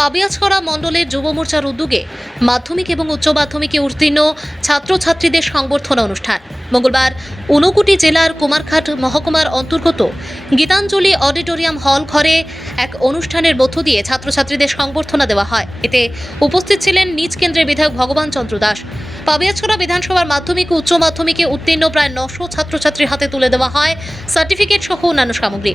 পাবিয়াছড়া মণ্ডলের যুব মোর্চার উদ্যোগে মাধ্যমিক এবং উচ্চ মাধ্যমিকে উত্তীর্ণ ছাত্রছাত্রীদের সংবর্ধনা অনুষ্ঠান মঙ্গলবার ঊনকোটি জেলার কুমারঘাট মহকুমার অন্তর্গত গীতাঞ্জলি অডিটোরিয়াম হল ঘরে এক অনুষ্ঠানের মধ্য দিয়ে ছাত্রছাত্রীদের সংবর্ধনা দেওয়া হয়। এতে উপস্থিত ছিলেন নিজ কেন্দ্রের বিধায়ক ভগবান চন্দ্র দাস। পাবিয়াছড়া বিধানসভার মাধ্যমিক ও উচ্চ মাধ্যমিকে উত্তীর্ণ প্রায় 900 ছাত্রছাত্রীর হাতে তুলে দেওয়া হয় সার্টিফিকেট সহ অন্যান্য সামগ্রী।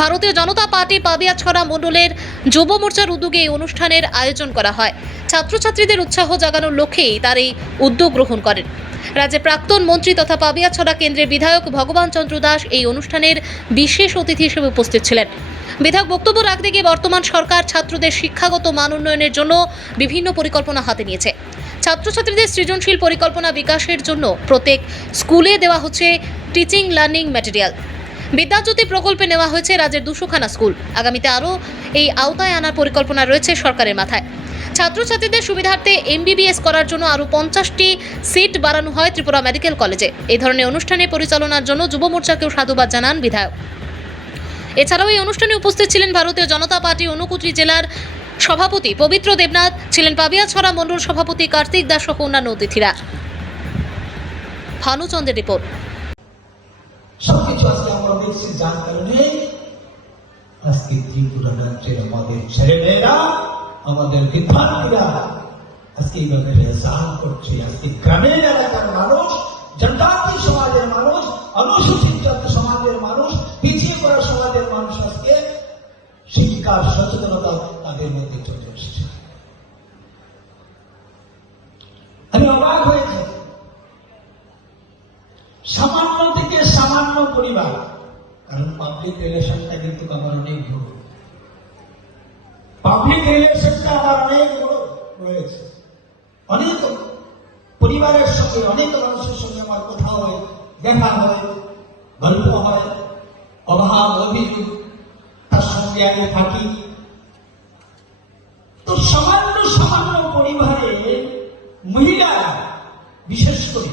ভারতীয় জনতা পার্টি পাবিয়াছড়া মণ্ডলের যুব মোর্চার উদ্যোগে এই অনুষ্ঠানের আয়োজন করা হয়। ছাত্রছাত্রীদের উৎসাহ জাগানোর লক্ষ্যেই তার এই উদ্যোগ গ্রহণ করেন। রাজ্যের প্রাক্তন মন্ত্রী তথা পাবিয়াছড়া কেন্দ্রের বিধায়ক ভগবান চন্দ্র দাস এই অনুষ্ঠানের বিশেষ অতিথি হিসেবে উপস্থিত ছিলেন। বিধায়ক বক্তব্য রাখতে গিয়ে বর্তমান সরকার ছাত্রদের শিক্ষাগত মান উন্নয়নের জন্য বিভিন্ন পরিকল্পনা হাতে নিয়েছে। ছাত্রছাত্রীদের সৃজনশীল পরিকল্পনা বিকাশের জন্য প্রত্যেক স্কুলে দেওয়া হচ্ছে টিচিং লার্নিং ম্যাটেরিয়াল। বিদ্যাজ্যোতি প্রকল্পে নেওয়া হয়েছে রাজ্যের 200খানা স্কুল। আগামীতে আরও এই আওতায় আনার পরিকল্পনা রয়েছে সরকারের মাথায়। ছাত্রছাত্রীদের সুবিধার্থে MBBS করার জন্য আরও 50টি সিট বাড়ানো হয় ত্রিপুরা মেডিকেল কলেজে। এই ধরনের অনুষ্ঠানে পরিচালনার জন্য যুব মোর্চাকেও সাধুবাদ জানান বিধায়ক। এছাড়াও এই অনুষ্ঠানে উপস্থিত ছিলেন ভারতীয় জনতা পার্টি ঊনকোটি জেলার সভাপতি পবিত্র দেবনাথ, ছিলেন পাবিয়াছড়া মণ্ডল সভাপতি কার্তিক দাস সহ অন্যান্য অতিথিরা। ভানুচন্দ্রের রিপোর্ট। সবকিছু আজকে আমরা দেখছি, যার কারণে আজকে ত্রিপুরা রাজ্যের আমাদের ছেলেমেয়েরা, আমাদের বিদ্যার্থীরা আজকে এইভাবে রেজাল্ট করছে। আজকে গ্রামের এলাকার মানুষ, জনজাতি সমাজের মানুষ, অনুসূচিত জাতি সমাজের মানুষ, পিছিয়ে পড়া সমাজের মানুষ আজকে শিক্ষার সচেতনতা তাদের মধ্যে চলে এসছে। আমি অবাক হয়েছি, সামান্য থেকে সামান্য পরিবার, কারণ পাবলিক রিলেশনটা কিন্তু আমার অনেক বড়, পাবলিক রিলেশনটা আমার অনেক বড় রয়েছে। অনেক পরিবারের সঙ্গে, অনেক মানুষের সঙ্গে আমার কথা হয়, দেখা হয়, গল্প হয়, অভাব অভিযোগ তার সঙ্গে আমি থাকি। তো সামান্য সামান্য পরিবারে মহিলারা বিশেষ করে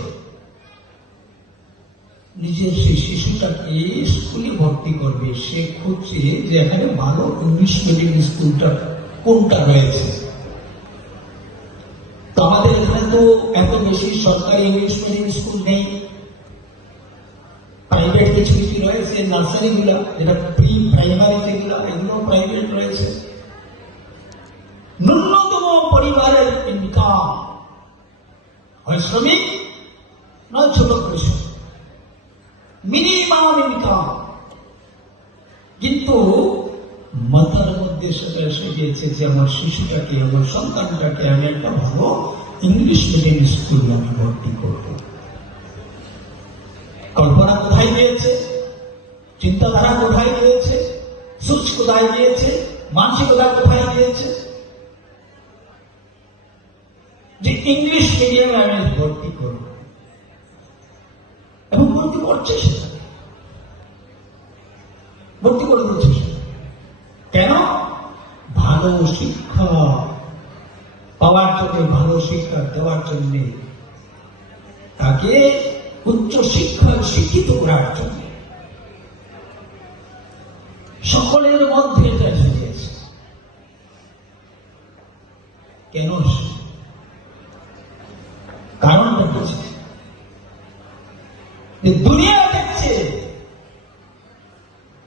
নিজের সেই শিশুটাকে স্কুলে ভর্তি করবে, সে খুঁজছে যে এখানে ভালো ইংলিশ মিডিয়াম স্কুলটা কোনটা রয়েছে। তো আমাদের এখানে তো এত বেশি সরকারি ইংলিশ মিডিয়াম স্কুল নেই, প্রাইভেট কিছু কিছু রয়েছে, নার্সারি গুলা যেটা প্রি প্রাইমারি যেগুলো, এগুলো প্রাইভেট রয়েছে। ন্যূনতম পরিবারের ইনকাম হয় শ্রমিক নয় ছোট কৃষক, মিনিমাম ইনকাম, কিন্তু মাথার মধ্যে সেটা এসে গিয়েছে যে আমার শিশুটাকে, আমার সন্তানটাকে আমি একটা ভালো ইংলিশ মিডিয়াম স্কুলে আমি ভর্তি করব। কল্পনা কোথায় গিয়েছে, চিন্তাধারা কোথায় গিয়েছে, সোচ কোথায় গিয়েছে, মানসিকতা কোথায় গিয়েছে যে ইংলিশ মিডিয়ামে আমি ভর্তি করব, এবং ভর্তি করছে সেটা, ভর্তি করে দিচ্ছে সেটা। কেন? ভালো শিক্ষা পাওয়ার জন্য, ভালো শিক্ষা দেওয়ার জন্য, তাকে উচ্চ শিক্ষায় শিক্ষিত করার জন্য সকলের মধ্যে এটা এসে গিয়েছে। কেন? কারণটা বুঝছে, দুনিয়া দেখছে,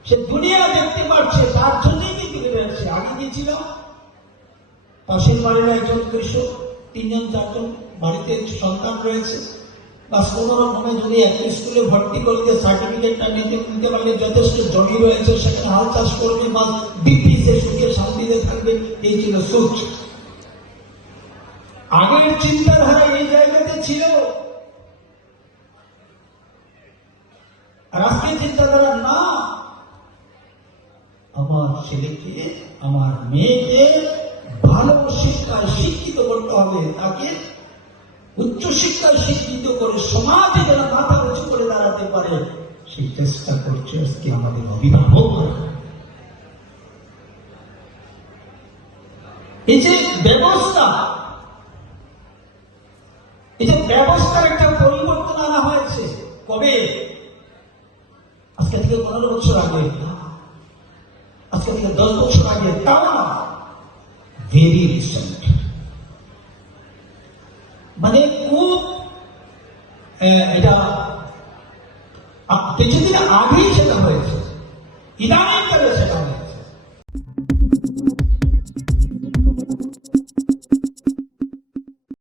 সে দুনিয়া দেখতে পাচ্ছে, তার জন্যই কি ফিরে বেড়াচ্ছে। আগে গিয়েছিল পাশের বাড়ির একজন কৃষক, 3জন 4জন বাড়িতে সন্তান রয়েছে, বা কোনো রকমে যদি একটা স্কুলে ভর্তি করলে সার্টিফিকেটটা নিতে পারলে যথেষ্ট জমি রয়েছে, সেখানে হাল চাষ করবে বা দিব্যি সে সুখে শান্তিতে থাকবে, এই ছিল সোচ। আগের চিন্তাধারা এই জায়গাতে ছিল, আর আজকের চিন্তাধারা না, আমার ছেলেকে, আমার মেয়েকে ভালো শিক্ষায় শিক্ষিত করতে হবে, তাকে উচ্চ শিক্ষায় শিক্ষিত করে সমাজে যেন মাথা উঁচু করে দাঁড়াতে পারে, সেই চেষ্টা করছে আজকে আমাদের অভিভাবকরা। এই যে ব্যবস্থা, এই যে ব্যবস্থার একটা পরিবর্তন আনা হয়েছে কবে? আজকে থেকে 15 বছর আগে, আজকে থেকে 10 বছর আগে, তাও না, ভেরি রিসেন্ট, মানে খুব এটা কিছুদিন আগেই সেটা হয়েছে। ইদানিং